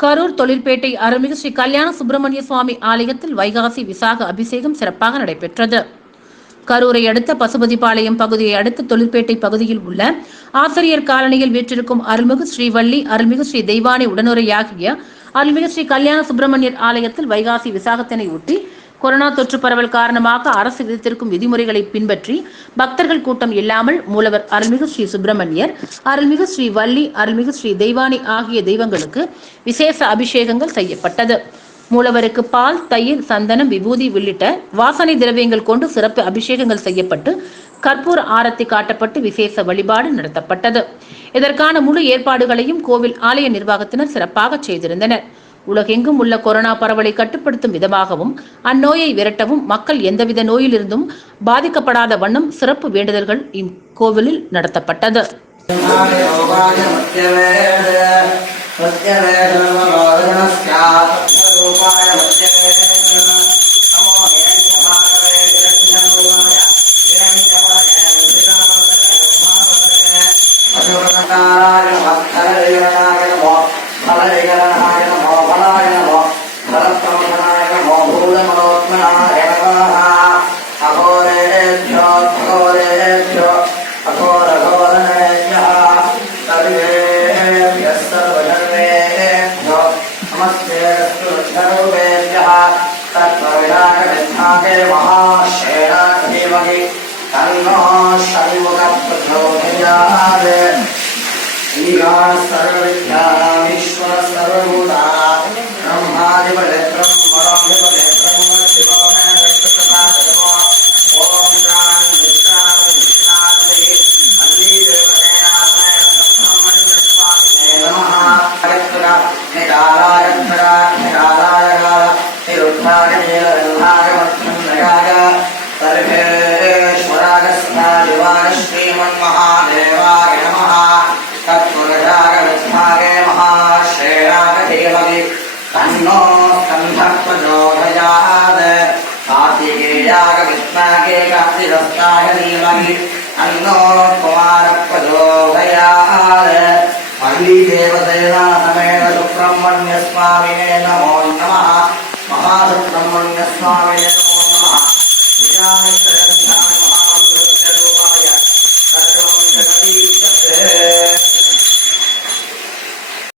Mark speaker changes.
Speaker 1: கரூர் தொழிற்பேட்டை அருள்மிகு ஸ்ரீ கல்யாண சுப்பிரமணிய சுவாமி ஆலயத்தில் வைகாசி விசாக அபிஷேகம் சிறப்பாக நடைபெற்றது. கரூரை அடுத்த பசுபதிபாளையம் பகுதியை அடுத்த தொழிற்பேட்டை பகுதியில் உள்ள ஆசிரியர் காலனியில் வீற்றிருக்கும் அருள்மிகு ஸ்ரீவள்ளி அருள்மிகு ஸ்ரீ தெய்வானை உடனுரையாகிய அருள்மிகு ஸ்ரீ கல்யாண சுப்பிரமணியர் ஆலயத்தில் வைகாசி விசாகத்தினை ஒட்டி கொரோனா தொற்று பரவல் காரணமாக அரசு விதித்திருக்கும் விதிமுறைகளை பின்பற்றி பக்தர்கள் கூட்டம் இல்லாமல் மூலவர் அருள்மிகு ஸ்ரீ சுப்பிரமணியர் அருள்மிகு ஸ்ரீ வள்ளி அருள்மிகு ஸ்ரீ தெய்வானி ஆகிய தெய்வங்களுக்கு விசேஷ அபிஷேகங்கள் செய்யப்பட்டது. மூலவருக்கு பால் தயிர் சந்தனம் விபூதி உள்ளிட்ட வாசனை திரவியங்கள் கொண்டு சிறப்பு அபிஷேகங்கள் செய்யப்பட்டு கற்பூர ஆரத்தி காட்டப்பட்டு விசேஷ வழிபாடு நடத்தப்பட்டது. இதற்கான முழு ஏற்பாடுகளையும் கோவில் ஆலய நிர்வாகத்தினர் சிறப்பாக செய்திருந்தனர். உலகெங்கும் உள்ள கொரோனா பரவலை கட்டுப்படுத்தும் விதமாகவும் அந்நோயை விரட்டவும் மக்கள் எந்தவித நோயிலிருந்தும் பாதிக்கப்படாத வண்ணம் சிறப்பு வேண்டுதல்கள் இக்கோவிலில் நடத்தப்பட்டது
Speaker 2: Yeah. तत्त्वविनायकविद्धाके महाशेनाधीमहि तन्नो षण्मुखप्रचोदयात् ईगाः सर्वविद्यानामीश्वर सर्वभूता ब्रह्मादिपदे श्रीमन्महादेवाय नमः तत्पुरुषाय विद्मागे महाश्रेयाय धीमहि तन्नो स्कन्धः प्रचोदयात् कार्तिकेयाय विद्मागे कार्तिकस्ताय धीमहि तन्नो कुमारः प्रचोदयात् मल्लीदेवसेना समेत सुब्रह्मण्यस्वामिने नमो स्वामिनो नमः